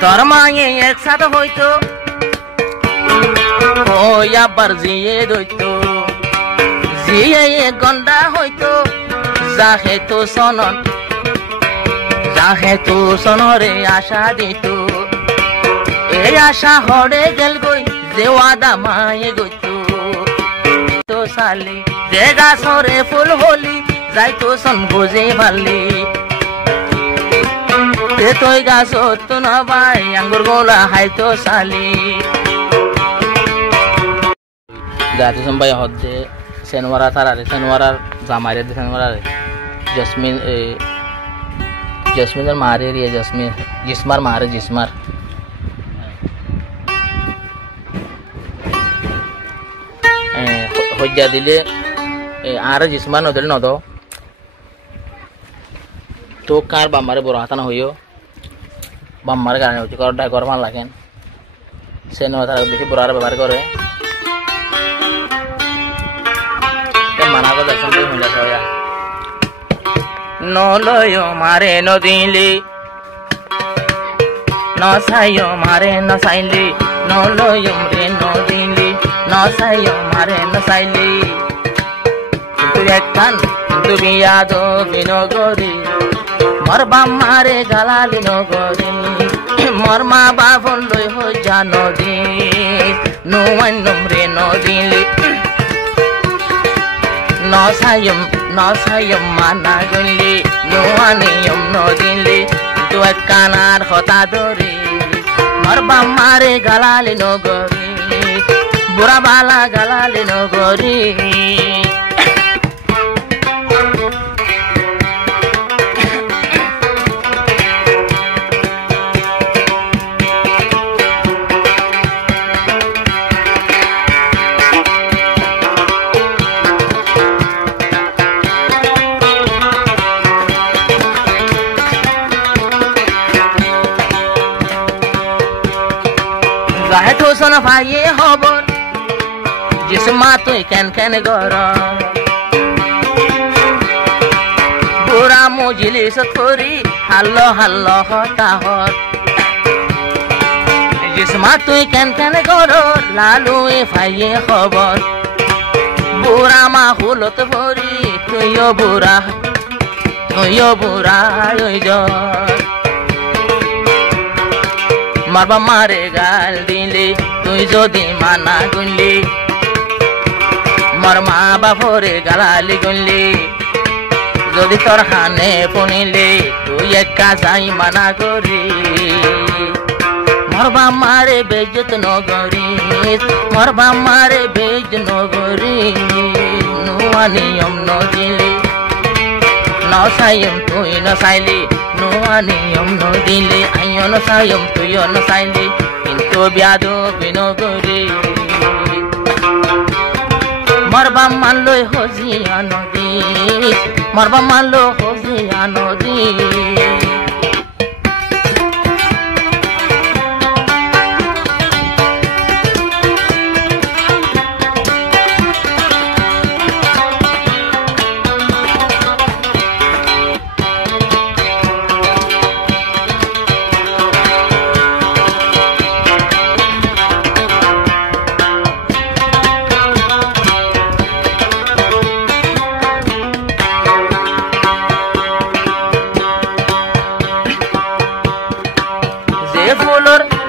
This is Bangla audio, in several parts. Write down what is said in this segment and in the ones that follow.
তোর মায়ে একসাথে হইতো ওই আবার জিয়ে দইতো জিয়ে এক ঘন্টা হইতো যাহে তো সনরে আশা দিত এই আশা হরে গেল গই যে ওয়াদা মায়ে গইতো তো সালি যে গাছরে ফুল হলি যাইতো সন বুঝে ভালি তুই গাছ তো না ভাই আঙ্গুর গোলা হাইতো সালি গাছে সম্বাই হচ্ছে সেনওয়ারা তারারে সেনওয়ারার জামারে সেনওয়ারারে জসমিনের মারে রিয়ে জিসমার মারে জিসমার হজ্জা দিলে আর জিসমার নদলে নদ তো কার বাম্মারে বড় হাতানো হইও বাম্মারে গানে হচ্ছে ঘর মান লাগেন সে তারা বেশি বড় ব্যবহার করে মানা করে নলয় মারে নদিলি নসাইও মারে নসাইলি নলয় রে নদিলি নসাইও মারে নসাইলি কিন্তু একখান কিন্তু বিয়াদ বিনগরী মোর বাম্মারে গালালি নগরী মোর মা বাবন লই হইয়া নদী নুয়াইনম রে নদিলি নসাইম মানা গলি নুয়ানিয়ম নদিলি তু কানার হতা ধরি মোর বাম্মারে গালালি নগরী বুড়া বালা গালালি নগরী যাহে তো সন ভাইয়ে হবর জিসমা তুই কেন গর বুড়া মজিলি সরি হাল্লো হতাহত জিসমা তুই কেন গর লালু এ ভাইয়ে খবর বুড়া মা হুলত ভরি তুইও বুড়া মারবা মারে গাল দিলি তুই যদি মানা গুনলি মোর মা বাপরে গালালি গুনলি যদি তোর হানে পুনিলি তুই একা যাই মানা করি মোর বাম্মারে বেজত নগরী মোর বাম্মারে বেজ নগরী নুয়া নিয়ম নদিলি নসাইম তুই নসাইলি নুয়া নিয়ম নদিলি আইও নসাইম তুইও নসাইলি কিন্তু বিয়াদ বিনগরী মোর বাম্মা লই হজিয়া নদী মোর বাম্মা লো হজিয়া নদী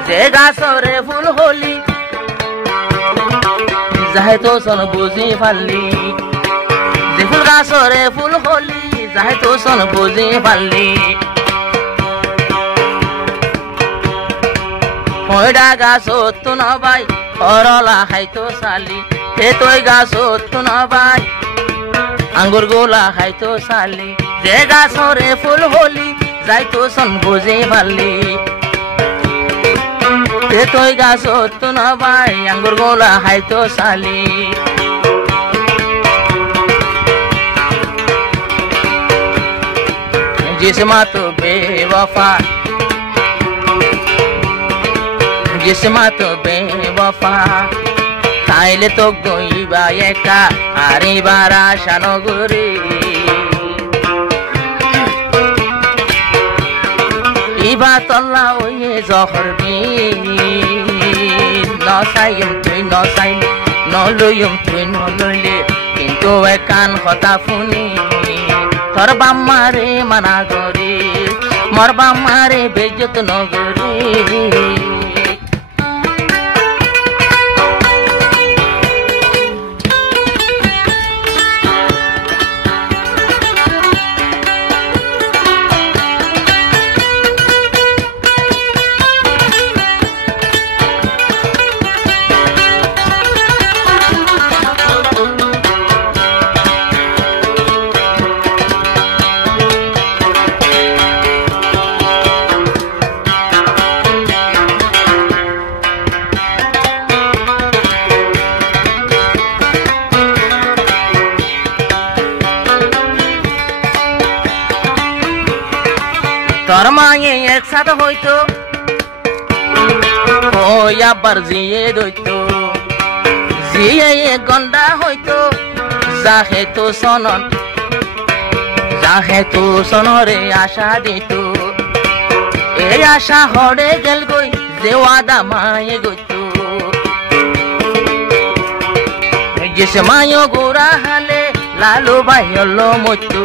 যে গাছরে ফুল হলি যাহে তো সন বুঝি পারলি যে ফুল গাছরে ফুল হলি যাহে তো সন বুঝি পারলি ওইডা গাছ তো নবাই অরলা খাইতো সালি হে তুই গাছ তো নবাই আঙ্গুর গোলা খাইতো সালি যে গাছরে ফুল হলি যাইতো সন বুঝি পারলি তুই গাছ তো না ভাই আঙ্গুর গোলা হাইতো সালি जिस्मा तो बेवफा তাইলে তো গইবা একা আরিবার আশা নগরী কিবা তল্লা ওয়ে জহর বি নসাইম তুই নসাইলে নলইম তুই নলইলে কিন্তু একান কথা শুনি তোর বাম্মারে মানা করে মোর বাম্মারে বেজত নগরে তোর মায়ে একসাথে হইতো ওই আবার জিয়ে দইতো জিয়ে গন্ডা হইতো যাহে তো সনরে আশা দিত এই আশা হরে গেল গই যে ওয়াদা মায়ে গইতো যে মায়ো গোরা হালে লালু ভাই হলো মতো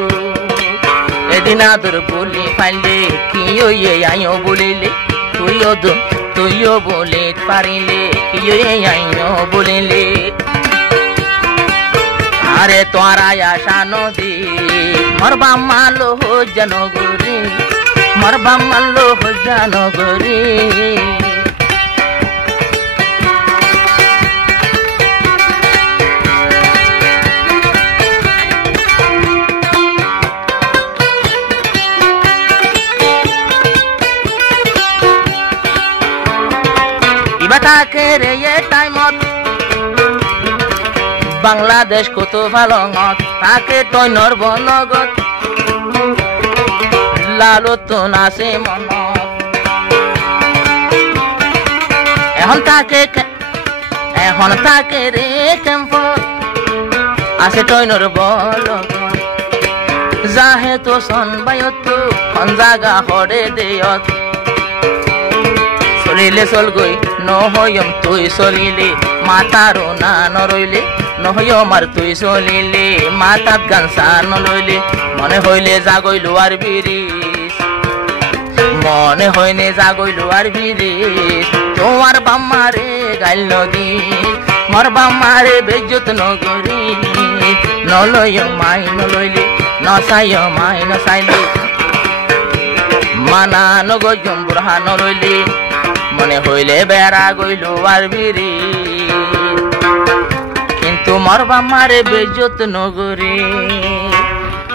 এদিন আদর বলি পাইলে কি আইও বলিলে তুইও বলে পারিলে কি আইও বলিলে আরে তোরা আশা নদী মোর বাম্মা লো জানগরি মোর বাম্মা লো জানগরি থাকে রে এ টাইমত বাংলাদেশ কত ভালো তাকে তৈ নরবনগত লালতন আছে মন এখন তাকে রে কেম্প আছে তৈ নরবনগত যাহে তো সন বায়ত খন জাগা হরে দেয়ত চলিলে চল গই নহয়ম তুই চলিলে মাতারো না নরইলে নহয়ম আর তুই চলিলে মাতাত গানসা নলইলে মনে হইলে জাগইলো আর বিরিশ মনে হইনে জাগইলো আর বিরিশ তোমার বাম্মারে গাইল নদী মোর বাম্মারে বেজ্জত নগরি নলয়ম মাই নলইলে নসাইয় মাই নসাইলে মানা নগজম বুড়হা নরইলে মনে হইলে বেড়া গইল আর বিরি কিন্তু মোর বাম্মারে বেজত নগরে